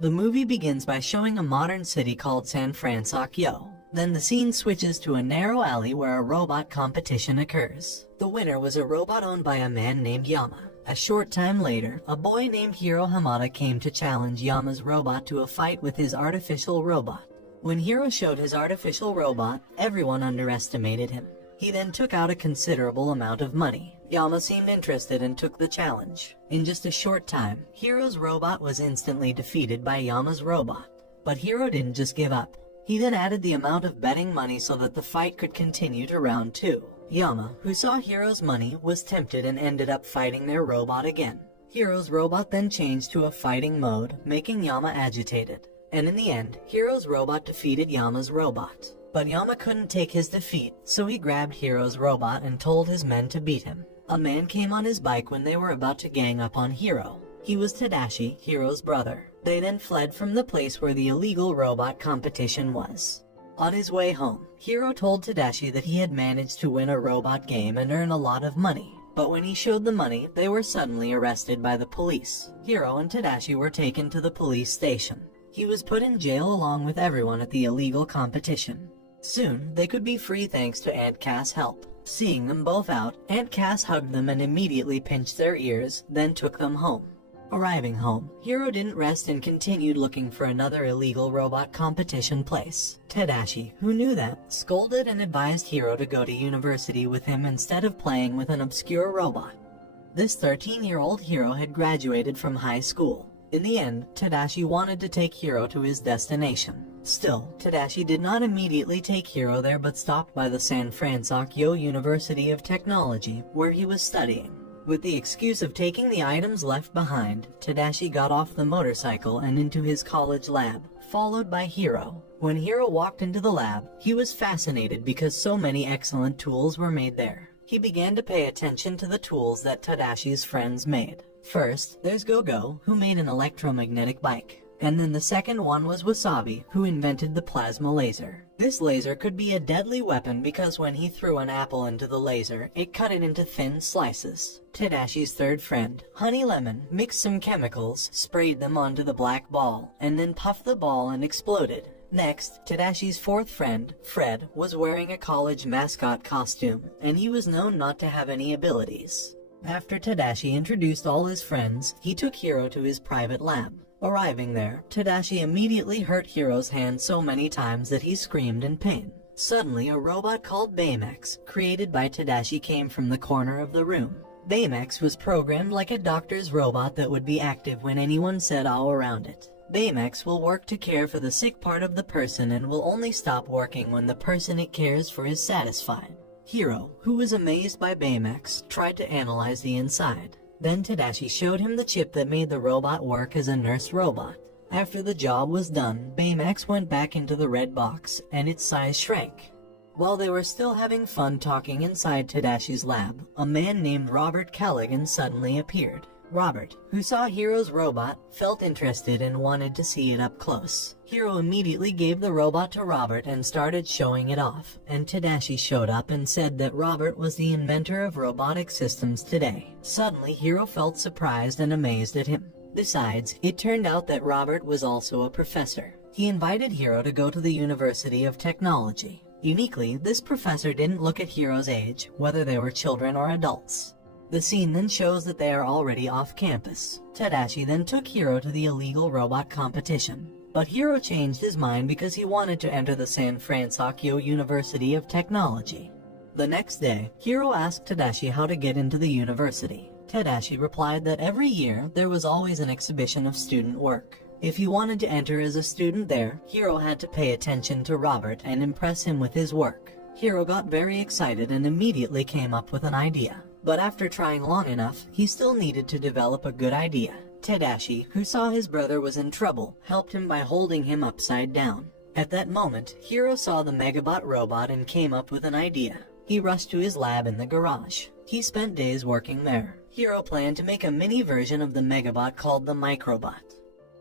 The movie begins by showing a modern city called San Fransokyo. Then the scene switches to a narrow alley where a robot competition occurs. The winner was a robot owned by a man named Yama. A short time later, a boy named Hiro Hamada came to challenge Yama's robot to a fight with his artificial robot. When Hiro showed his artificial robot, everyone underestimated him. He then took out a considerable amount of money. Yama seemed interested and took the challenge. In just a short time, Hiro's robot was instantly defeated by Yama's robot. But Hiro didn't just give up. He then added the amount of betting money so that the fight could continue to round 2. Yama, who saw Hiro's money, was tempted and ended up fighting their robot again. Hiro's robot then changed to a fighting mode, making Yama agitated. And in the end, Hiro's robot defeated Yama's robot. But Yama couldn't take his defeat, so he grabbed Hiro's robot and told his men to beat him. A man came on his bike when they were about to gang up on Hiro. He was Tadashi, Hiro's brother. They then fled from the place where the illegal robot competition was. On his way home, Hiro told Tadashi that he had managed to win a robot game and earn a lot of money. But when he showed the money, they were suddenly arrested by the police. Hiro and Tadashi were taken to the police station. He was put in jail along with everyone at the illegal competition. Soon, they could be free thanks to Aunt Cass' help. Seeing them both out, Aunt Cass hugged them and immediately pinched their ears, then took them home. Arriving home, Hiro didn't rest and continued looking for another illegal robot competition place. Tadashi, who knew that, scolded and advised Hiro to go to university with him instead of playing with an obscure robot. This 13-year-old Hiro had graduated from high school. In the end, Tadashi wanted to take Hiro to his destination. Still, Tadashi did not immediately take Hiro there but stopped by the San Fransokyo University of Technology, where he was studying. With the excuse of taking the items left behind, Tadashi got off the motorcycle and into his college lab, followed by Hiro. When Hiro walked into the lab, he was fascinated because so many excellent tools were made there. He began to pay attention to the tools that Tadashi's friends made. First, there's Go, who made an electromagnetic bike. And then the second one was Wasabi, who invented the plasma laser. This laser could be a deadly weapon because when he threw an apple into the laser, it cut it into thin slices. Tadashi's third friend, Honey Lemon, mixed some chemicals, sprayed them onto the black ball, and then puffed the ball and exploded. Next, Tadashi's fourth friend, Fred, was wearing a college mascot costume, and he was known not to have any abilities. After Tadashi introduced all his friends, he took Hiro to his private lab. Arriving there, Tadashi immediately hurt Hiro's hand so many times that he screamed in pain. Suddenly, a robot called Baymax, created by Tadashi, came from the corner of the room. Baymax was programmed like a doctor's robot that would be active when anyone said "ow" around it. Baymax will work to care for the sick part of the person and will only stop working when the person it cares for is satisfied. Hiro, who was amazed by Baymax, tried to analyze the inside. Then Tadashi showed him the chip that made the robot work as a nurse robot. After the job was done, Baymax went back into the red box, and its size shrank. While they were still having fun talking inside Tadashi's lab, a man named Robert Callaghan suddenly appeared. Robert, who saw Hiro's robot, felt interested and wanted to see it up close. Hiro immediately gave the robot to Robert and started showing it off, and Tadashi showed up and said that Robert was the inventor of robotic systems today. Suddenly, Hiro felt surprised and amazed at him. Besides, it turned out that Robert was also a professor. He invited Hiro to go to the University of Technology. Uniquely, this professor didn't look at Hiro's age, whether they were children or adults. The scene then shows that they are already off campus. Tadashi then took Hiro to the illegal robot competition. But Hiro changed his mind because he wanted to enter the San Fransokyo University of Technology. The next day, Hiro asked Tadashi how to get into the university. Tadashi replied that every year there was always an exhibition of student work. If he wanted to enter as a student there, Hiro had to pay attention to Robert and impress him with his work. Hiro got very excited and immediately came up with an idea. But after trying long enough, he still needed to develop a good idea. Tadashi, who saw his brother was in trouble, helped him by holding him upside down. At that moment, Hiro saw the Megabot robot and came up with an idea. He rushed to his lab in the garage. He spent days working there. Hiro planned to make a mini version of the Megabot called the Microbot.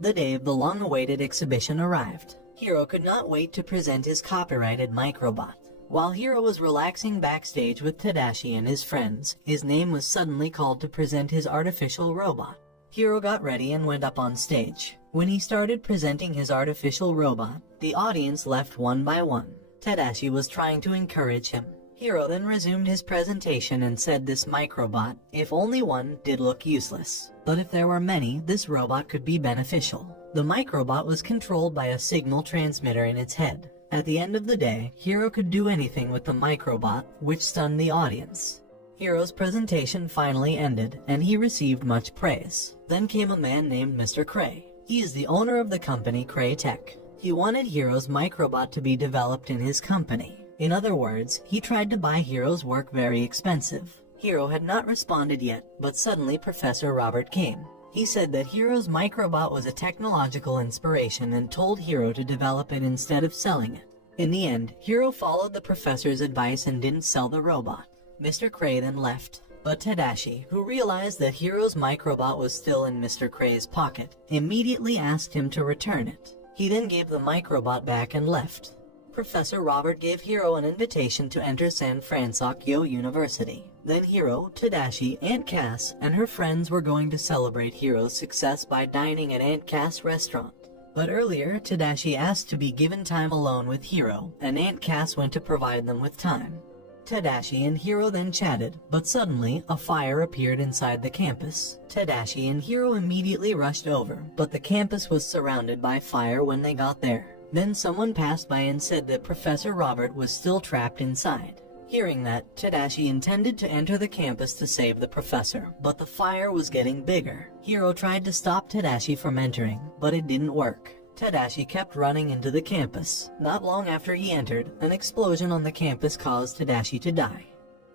The day of the long-awaited exhibition arrived. Hiro could not wait to present his copyrighted Microbot. While Hiro was relaxing backstage with Tadashi and his friends, his name was suddenly called to present his artificial robot. Hiro got ready and went up on stage. When he started presenting his artificial robot, the audience left one by one. Tadashi was trying to encourage him. Hiro then resumed his presentation and said this microbot, if only one, did look useless. But if there were many, this robot could be beneficial. The microbot was controlled by a signal transmitter in its head. At the end of the day, Hiro could do anything with the microbot, which stunned the audience. Hiro's presentation finally ended, and he received much praise. Then came a man named Mr. Cray. He is the owner of the company Cray Tech. He wanted Hiro's microbot to be developed in his company. In other words, he tried to buy Hiro's work very expensive. Hiro had not responded yet, but suddenly Professor Robert came. He said that Hiro's microbot was a technological inspiration and told Hiro to develop it instead of selling it. In the end, Hiro followed the professor's advice and didn't sell the robot. Mr. Cray then left. But Tadashi, who realized that Hiro's microbot was still in Mr. Cray's pocket, immediately asked him to return it. He then gave the microbot back and left. Professor Robert gave Hiro an invitation to enter San Fransokyo University. Then Hiro, Tadashi, Aunt Cass, and her friends were going to celebrate Hiro's success by dining at Aunt Cass' restaurant. But earlier, Tadashi asked to be given time alone with Hiro, and Aunt Cass went to provide them with time. Tadashi and Hiro then chatted, but suddenly, a fire appeared inside the campus. Tadashi and Hiro immediately rushed over, but the campus was surrounded by fire when they got there. Then someone passed by and said that Professor Robert was still trapped inside. Hearing that, Tadashi intended to enter the campus to save the professor, but the fire was getting bigger. Hiro tried to stop Tadashi from entering, but it didn't work. Tadashi kept running into the campus. Not long after he entered, an explosion on the campus caused Tadashi to die.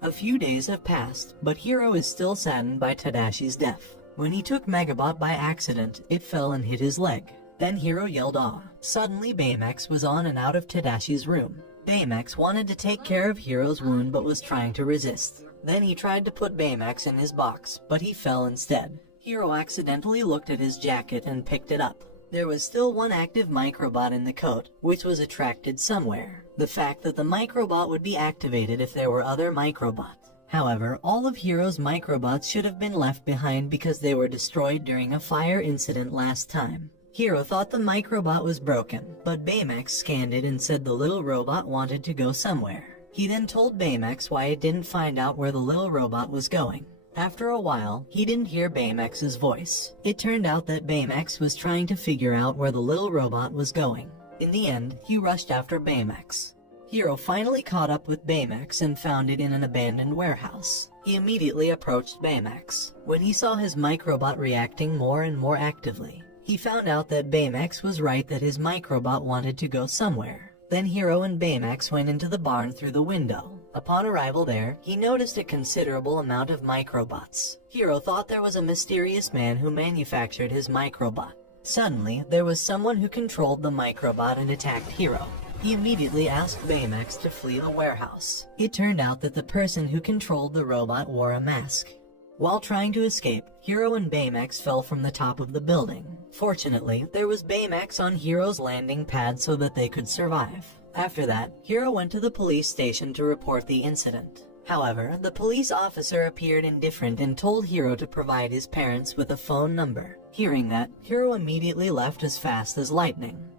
A few days have passed, but Hiro is still saddened by Tadashi's death. When he took Megabot by accident, it fell and hit his leg. Then Hiro yelled "Aw!" Suddenly Baymax was on and out of Tadashi's room. Baymax wanted to take care of Hiro's wound but was trying to resist. Then he tried to put Baymax in his box, but he fell instead. Hiro accidentally looked at his jacket and picked it up. There was still one active microbot in the coat, which was attracted somewhere. The fact that the microbot would be activated if there were other microbots. However, all of Hiro's microbots should have been left behind because they were destroyed during a fire incident last time. Hiro thought the microbot was broken, but Baymax scanned it and said the little robot wanted to go somewhere. He then told Baymax why it didn't find out where the little robot was going. After a while, he didn't hear Baymax's voice. It turned out that Baymax was trying to figure out where the little robot was going. In the end, he rushed after Baymax. Hiro finally caught up with Baymax and found it in an abandoned warehouse. He immediately approached Baymax. When he saw his microbot reacting more and more actively, he found out that Baymax was right that his microbot wanted to go somewhere. Then Hiro and Baymax went into the barn through the window. Upon arrival there, he noticed a considerable amount of microbots. Hiro thought there was a mysterious man who manufactured his microbot. Suddenly, there was someone who controlled the microbot and attacked Hiro. He immediately asked Baymax to flee the warehouse. It turned out that the person who controlled the robot wore a mask. While trying to escape, Hiro and Baymax fell from the top of the building. Fortunately, there was Baymax on Hiro's landing pad so that they could survive. After that, Hiro went to the police station to report the incident. However, the police officer appeared indifferent and told Hiro to provide his parents with a phone number. Hearing that, Hiro immediately left as fast as lightning.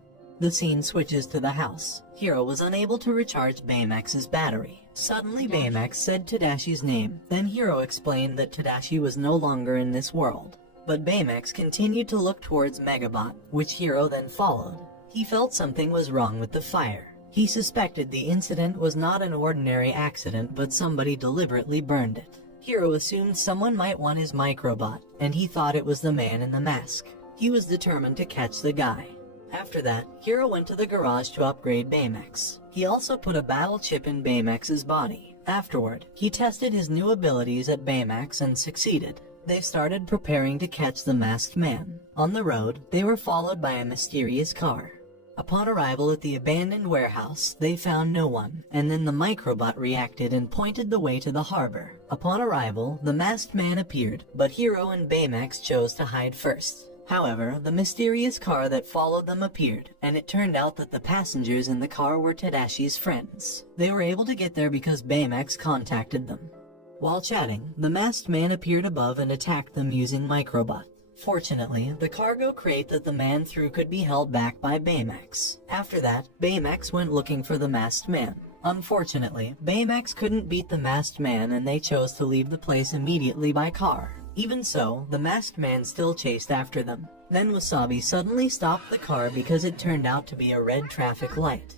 The scene switches to the house. Hiro was unable to recharge Baymax's battery. Suddenly Baymax said Tadashi's name. Then Hiro explained that Tadashi was no longer in this world. But Baymax continued to look towards Megabot, which Hiro then followed. He felt something was wrong with the fire. He suspected the incident was not an ordinary accident but somebody deliberately burned it. Hiro assumed someone might want his microbot, and he thought it was the man in the mask. He was determined to catch the guy. After that, Hiro went to the garage to upgrade Baymax. He also put a battle chip in Baymax's body. Afterward, he tested his new abilities at Baymax and succeeded. They started preparing to catch the masked man. On the road, they were followed by a mysterious car. Upon arrival at the abandoned warehouse, they found no one, and then the microbot reacted and pointed the way to the harbor. Upon arrival, the masked man appeared, but Hiro and Baymax chose to hide first. However, the mysterious car that followed them appeared, and it turned out that the passengers in the car were Tadashi's friends. They were able to get there because Baymax contacted them. While chatting, the masked man appeared above and attacked them using microbot. Fortunately, the cargo crate that the man threw could be held back by Baymax. After that, Baymax went looking for the masked man. Unfortunately, Baymax couldn't beat the masked man and they chose to leave the place immediately by car. Even so, the masked man still chased after them. Then Wasabi suddenly stopped the car because it turned out to be a red traffic light.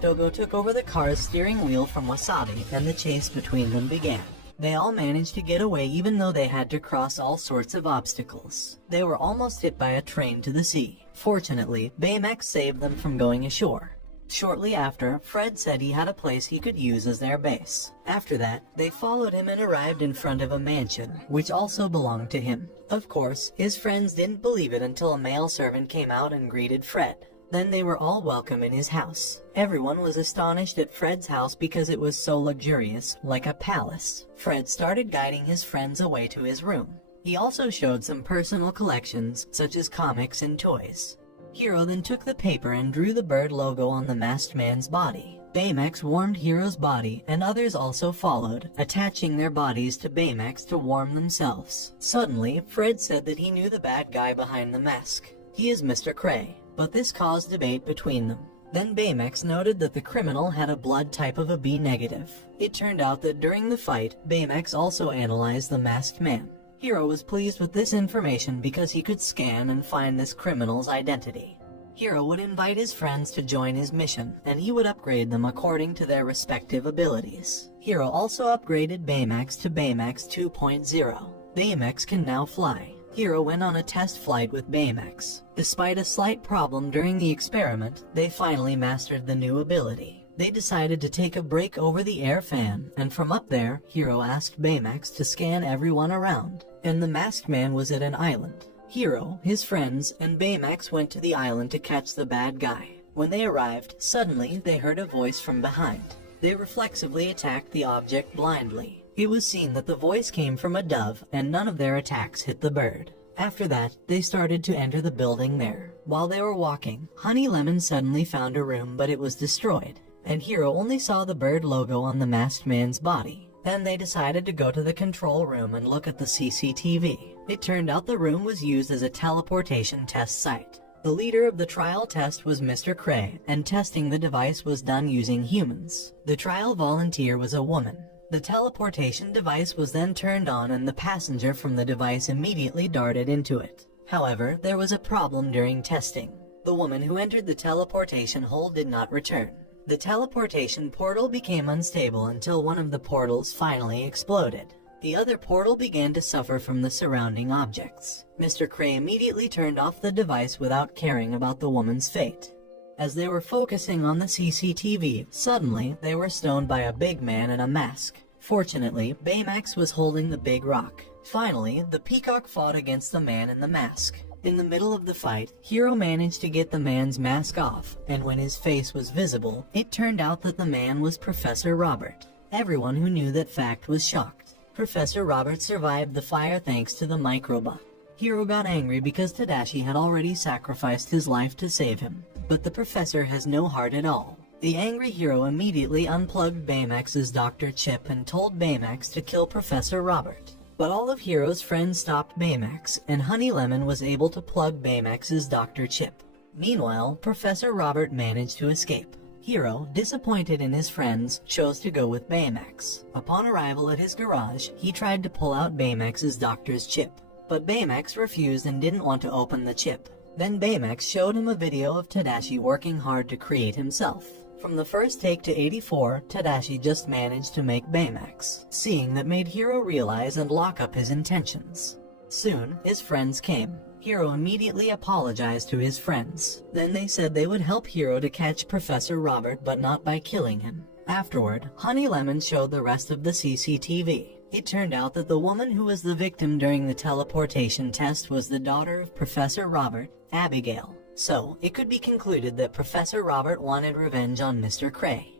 Dogo took over the car's steering wheel from Wasabi and the chase between them began. They all managed to get away even though they had to cross all sorts of obstacles. They were almost hit by a train to the sea. Fortunately, Baymax saved them from going ashore. Shortly after, Fred said he had a place he could use as their base. After that, they followed him and arrived in front of a mansion, which also belonged to him. Of course, his friends didn't believe it until a male servant came out and greeted Fred. Then they were all welcome in his house. Everyone was astonished at Fred's house because it was so luxurious, like a palace. Fred started guiding his friends away to his room. He also showed some personal collections, such as comics and toys. Hiro then took the paper and drew the bird logo on the masked man's body. Baymax warmed Hiro's body, and others also followed, attaching their bodies to Baymax to warm themselves. Suddenly, Fred said that he knew the bad guy behind the mask. He is Mr. Cray, but this caused debate between them. Then Baymax noted that the criminal had a blood type of a B negative. It turned out that during the fight, Baymax also analyzed the masked man. Hiro was pleased with this information because he could scan and find this criminal's identity. Hiro would invite his friends to join his mission, and he would upgrade them according to their respective abilities. Hiro also upgraded Baymax to Baymax 2.0. Baymax can now fly. Hiro went on a test flight with Baymax. Despite a slight problem during the experiment, they finally mastered the new ability. They decided to take a break over the air fan, and from up there, Hiro asked Baymax to scan everyone around. And the masked man was at an island. Hiro, his friends, and Baymax went to the island to catch the bad guy. When they arrived, suddenly they heard a voice from behind. They reflexively attacked the object blindly. It was seen that the voice came from a dove, and none of their attacks hit the bird. After that, they started to enter the building there. While they were walking, Honey Lemon suddenly found a room, but it was destroyed. And Hiro only saw the bird logo on the masked man's body. Then they decided to go to the control room and look at the CCTV. It turned out the room was used as a teleportation test site. The leader of the trial test was Mr. Cray, and testing the device was done using humans. The trial volunteer was a woman. The teleportation device was then turned on and the passenger from the device immediately darted into it. However, there was a problem during testing. The woman who entered the teleportation hole did not return. The teleportation portal became unstable until one of the portals finally exploded. The other portal began to suffer from the surrounding objects. Mr. Cray immediately turned off the device without caring about the woman's fate. As they were focusing on the CCTV, suddenly they were stoned by a big man in a mask. Fortunately, Baymax was holding the big rock. Finally, the peacock fought against the man in the mask. In the middle of the fight, Hiro managed to get the man's mask off, and when his face was visible, it turned out that the man was Professor Robert. Everyone who knew that fact was shocked. Professor Robert survived the fire thanks to the microbot. Hiro got angry because Tadashi had already sacrificed his life to save him, but the professor has no heart at all. The angry Hiro immediately unplugged Baymax's Dr. Chip and told Baymax to kill Professor Robert. But all of Hiro's friends stopped Baymax, and Honey Lemon was able to plug Baymax's Dr. Chip. Meanwhile, Professor Robert managed to escape. Hiro, disappointed in his friends, chose to go with Baymax. Upon arrival at his garage, he tried to pull out Baymax's doctor's chip. But Baymax refused and didn't want to open the chip. Then Baymax showed him a video of Tadashi working hard to create himself. From the first take to 84, Tadashi just managed to make Baymax. Seeing that made Hiro realize and lock up his intentions. Soon, his friends came. Hiro immediately apologized to his friends. Then they said they would help Hiro to catch Professor Robert but not by killing him. Afterward, Honey Lemon showed the rest of the CCTV. It turned out that the woman who was the victim during the teleportation test was the daughter of Professor Robert, Abigail. So, it could be concluded that Professor Robert wanted revenge on Mr. Cray.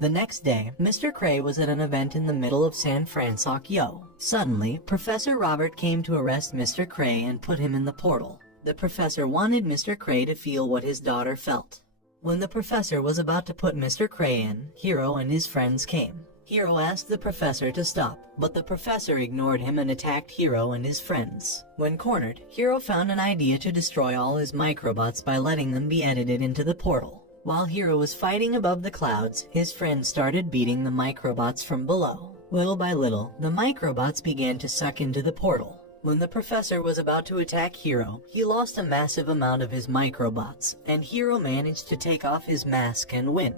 The next day, Mr. Cray was at an event in the middle of San Fransokyo. Suddenly, Professor Robert came to arrest Mr. Cray and put him in the portal. The professor wanted Mr. Cray to feel what his daughter felt. When the professor was about to put Mr. Cray in, Hiro and his friends came. Hiro asked the professor to stop, but the professor ignored him and attacked Hiro and his friends. When cornered, Hiro found an idea to destroy all his microbots by letting them be edited into the portal. While Hiro was fighting above the clouds, his friends started beating the microbots from below. Little by little, the microbots began to suck into the portal. When the professor was about to attack Hiro, he lost a massive amount of his microbots, and Hiro managed to take off his mask and win.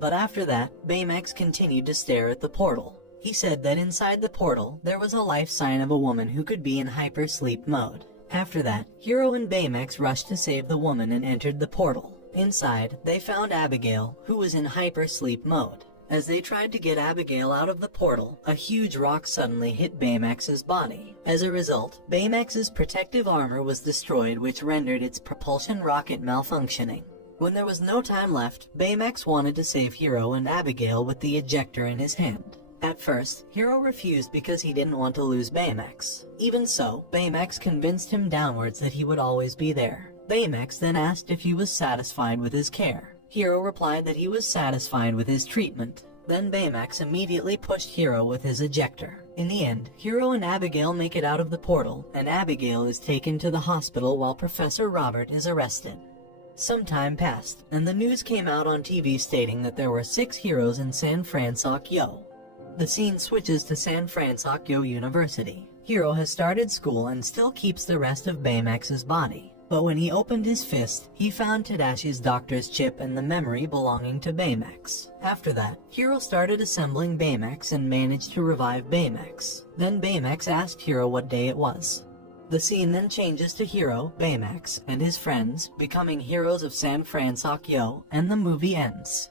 But after that, Baymax continued to stare at the portal. He said that inside the portal, there was a life sign of a woman who could be in hypersleep mode. After that, Hiro and Baymax rushed to save the woman and entered the portal. Inside, they found Abigail, who was in hypersleep mode. As they tried to get Abigail out of the portal, a huge rock suddenly hit Baymax's body. As a result, Baymax's protective armor was destroyed, which rendered its propulsion rocket malfunctioning. When there was no time left, Baymax wanted to save Hiro and Abigail with the ejector in his hand. At first, Hiro refused because he didn't want to lose Baymax. Even so, Baymax convinced him downwards that he would always be there. Baymax then asked if he was satisfied with his care. Hiro replied that he was satisfied with his treatment. Then Baymax immediately pushed Hiro with his ejector. In the end, Hiro and Abigail make it out of the portal, and Abigail is taken to the hospital while Professor Robert is arrested. Some time passed, and the news came out on TV stating that there were 6 heroes in San Fransokyo. The scene switches to San Fransokyo University. Hiro has started school and still keeps the rest of Baymax's body. But when he opened his fist, he found Tadashi's doctor's chip and the memory belonging to Baymax. After that, Hiro started assembling Baymax and managed to revive Baymax. Then Baymax asked Hiro what day it was. The scene then changes to Hiro, Baymax, and his friends becoming heroes of San Fransokyo, and the movie ends.